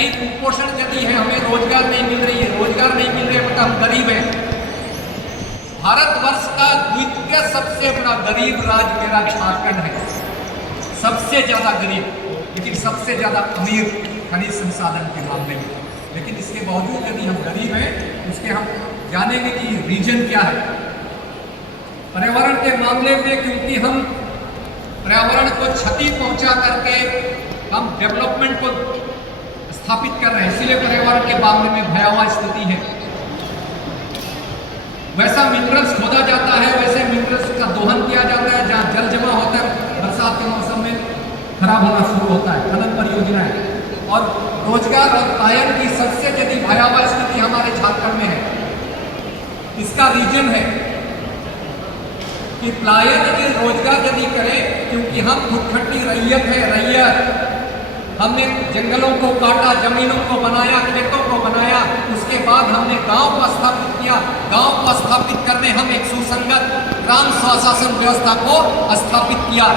कहीं कुपोषण यदि है, हमें रोजगार नहीं मिल रही है, रोजगार नहीं मिल रही है मतलब हम गरीब हैं। भारतवर्ष का द्वितीय सबसे बड़ा गरीब राज्य मेरा झारखंड है, सबसे ज्यादा गरीब, लेकिन सबसे ज्यादा अमीर खनिज संसाधन के मामले में। लेकिन इसके बावजूद यदि हम गरीब हैं, उसके हम जानेंगे कि रीजन क्या है। पर्यावरण के मामले में क्योंकि हम पर्यावरण को क्षति पहुंचा करके हम डेवलपमेंट को स्थापित कर रहे हैं, इसीलिए पर्यावरण के मामले में भयावह स्थिति है। वैसा मिनरल्स खोदा जाता है, वैसे मिनरल्स का दोहन किया जाता है, जहाँ जल जमा होता है बरसात के मौसम में खराब होना शुरू होता है, खनन परियोजनाएं। और रोजगार और पलायन की सबसे यदि भयावह स्थिति हमारे झारखंड में है। इसका रीजन है कि पलायन यदि रोजगार यदि करें, क्योंकि हम भुखट्टी रैयत है, रैयत हमने जंगलों को काटा, जमीनों को बनाया, खेतों को बनाया, उसके बाद हमने गांव को स्थापित किया। गांव को स्थापित करने हम एक सुसंगत ग्राम स्वशासन व्यवस्था को स्थापित किया।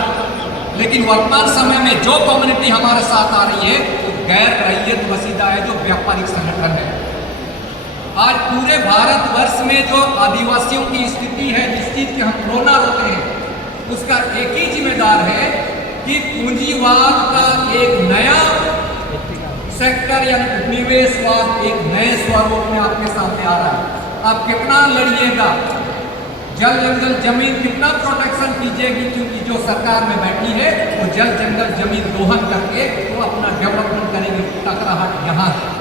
लेकिन वर्तमान समय में जो कम्युनिटी हमारे साथ आ रही है वो गैर रैयत वसीदा है, जो व्यापारिक संगठन है। आज पूरे भारतवर्ष में जो आदिवासियों की स्थिति है, जिस चीज के हम रोना रोते हैं, उसका एक ही जिम्मेदार है कि पूंजीवाद का एक नया सेक्टर या निवेशवाद एक नए स्वरूप में आपके सामने आ रहा है। आप कितना लड़िएगा, जल जंगल जमीन कितना प्रोटेक्शन कीजिएगी, क्योंकि जो सरकार में बैठी है वो जल जंगल जमीन दोहन करके वो अपना डेवलपमेंट करेगी। टकराहट यहाँ है,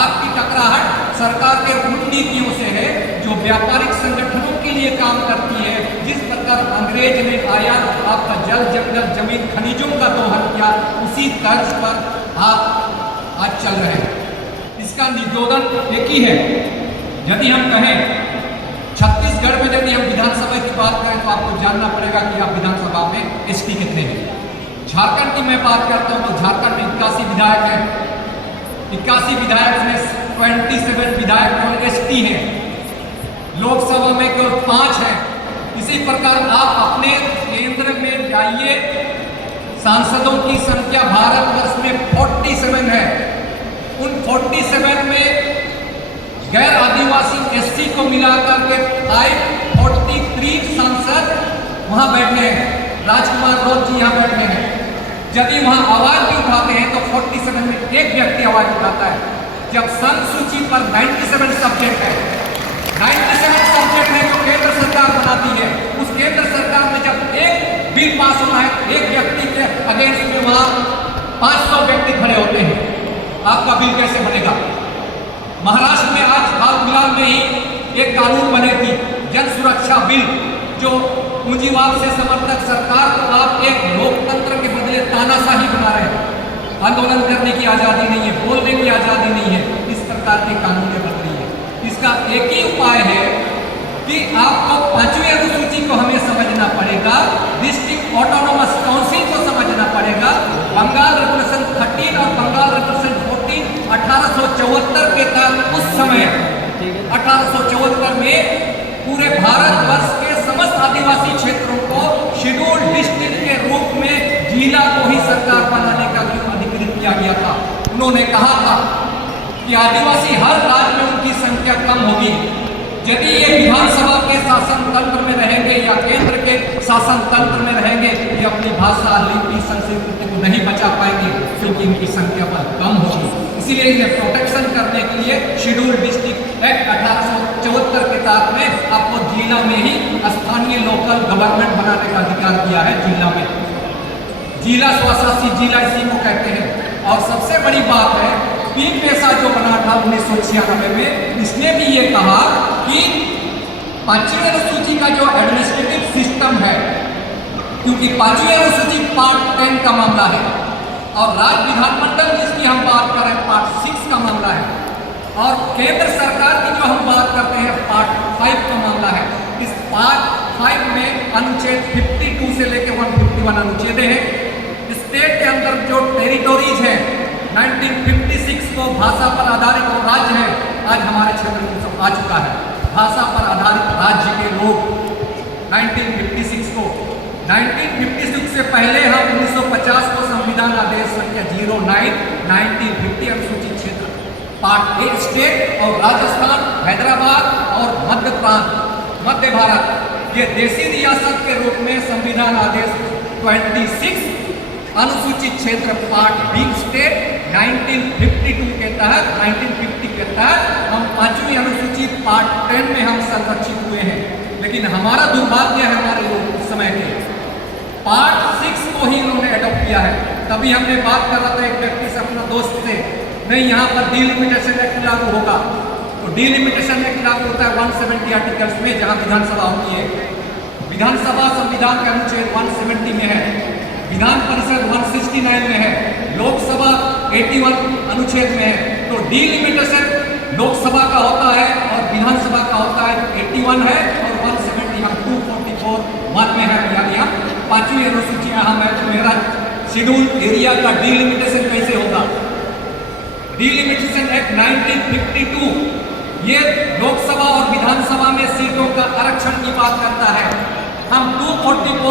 आपकी टकराहट सरकार के उन नीतियों से है जो व्यापारिक संगठनों के लिए काम करती है। जिस प्रकार अंग्रेज ने आया, आपका जल जंगल जमीन खनिजों का दोहन किया, उसी तर्ज पर आप आज चल रहे हैं। इसका निरोधन एक ही है। यदि हम कहें छत्तीसगढ़ में यदि हम विधानसभा की बात करें तो आपको जानना पड़ेगा कि आप विधानसभा में एसटी कितने हैं। झारखंड की मैं बात करता हूँ तो झारखंड में 81 विधायक हैं। 81 विधायक में 27 विधायक केवल एसटी हैं, लोकसभा में केवल 5 हैं। इसी प्रकार आप अपने केंद्र में जाइए, सांसदों की संख्या भारतवर्ष में 47 है। उन 47 में गैर आदिवासी एससी को मिलाकर के 543 सांसद वहां बैठे हैं। राजकुमार रोज जी यहाँ बैठे हैं। यदि वहां आवाज भी उठाते हैं तो 47 में एक व्यक्ति आवाज उठाता है। जब संघ सूची पर 97 सब्जेक्ट है, 97 सब्जेक्ट है जो केंद्र सरकार बनाती है, उस केंद्र सरकार में जब एक बिल पास होना है, एक व्यक्ति के अगेंस्ट में वहां 500 व्यक्ति खड़े होते हैं, आपका बिल कैसे बनेगा? महाराष्ट्र में आज हाल फिलहाल में ही एक कानून बने थी, जन सुरक्षा बिल, जो पूंजीवाद से समर्थक सरकार को आप एक लोकतंत्र के बदले तानाशाही बना रहे हैं। आंदोलन करने की आजादी नहीं है, बोलने की आजादी नहीं है, इस प्रकार के कानूनें बन रही है। इसका एक ही उपाय है कि आपको 5वीं अनुसूची को हमें समझना पड़ेगा, डिस्ट्रिक्ट ऑटोनोमस काउंसिल को समझना पड़ेगा, बंगाल रेजोल्यूशन 13 और बंगाल रेजोल्यूशन 14 1874 के तहत उस समय 1874 में पूरे भारतवर्ष के समस्त आदिवासी क्षेत्रों को शेड्यूल डिस्ट्रिक्ट के रूप में जिला को ही सरकार बनाने का अधिकृत किया गया था। उन्होंने कहा था कि आदिवासी हर राज्य में उनकी संख्या कम होगी। यदि ये विधानसभा के शासन तंत्र में रहेंगे या केंद्र के शासन तंत्र में रहेंगे, ये अपनी भाषा, लिपि, संस्कृति को नहीं बचा पाएंगे, क्योंकि इनकी संख्या पर कम होगी। इसीलिए इन्हें प्रोटेक्शन करने के लिए शेड्यूल डिस्ट्रिक्ट एक्ट 1874 के तहत में आपको जिला में ही स्थानीय लोकल गवर्नमेंट बनाने का अधिकार दिया है। जिला में जिला स्वशासी जिला इसी को कहते हैं। और सबसे बड़ी बात है, पीन पैसा जो बना था 1996 में, इसने भी ये कहा कि 5वीं अनुसूची का जो एडमिनिस्ट्रेटिव सिस्टम है, क्योंकि 5वीं अनुसूची पार्ट 10 का मामला है और राज्य विधानमंडल जिसकी हम बात कर रहे हैं पार्ट 6 का मामला है, और केंद्र सरकार की जो हम बात करते हैं पार्ट 5 का मामला है। इस पार्ट 5 में अनुच्छेद 52 से लेकर 151 अनुच्छेद है। स्टेट के अंदर जो टेरिटोरीज हैं 1956 को भाषा पर आधारित और राज्य है, आज हमारे क्षेत्र में सब आ चुका है। भाषा पर आधारित राज्य के लोग 1956 को 1956 से पहले हम 1950 को संविधान आदेश संख्या 09 1950 अनुसूचित क्षेत्र पार्ट 8 स्टेट और राजस्थान, हैदराबाद और मध्य भारत ये देशी रियासत के रूप में संविधान आदेश 26 अनुसूचित क्षेत्र पार्ट बी स्टेट 1952 के तहत 1950 के तहत हम 5वीं अनुसूची पार्ट 10 में हम संरक्षित हुए हैं। लेकिन हमारा दुर्भाग्य है हमारे लोग उस समय के पार्ट 6 को ही इन्होंने अडॉप्ट किया है। तभी हमने बात कर रहा था एक व्यक्ति से, अपना दोस्त से, नहीं यहाँ पर डिलिमिटेशन एक्ट लागू होगा। तो डिलिमिटेशन एक्ट लागू होता है 170 आर्टिकल्स में, जहाँ विधानसभा होती है। विधानसभा संविधान के अनुच्छेद 170 में है, विधान परिषद 169 में है, लोकसभा 81 अनुच्छेद में है। तो डिलिमिटेशन लोकसभा का होता है और विधानसभा का होता है 81 है और 170 हम 244 में है। यानी हम 5वीं अनुसूची में हम है। तो मेरा शेड्यूल एरिया का डिलिमिटेशन कैसे होगा? डिलिमिटेशन एक्ट 1952 ये लोकसभा और विधानसभा में सीटों का आरक्षण की बात करता है। हम 244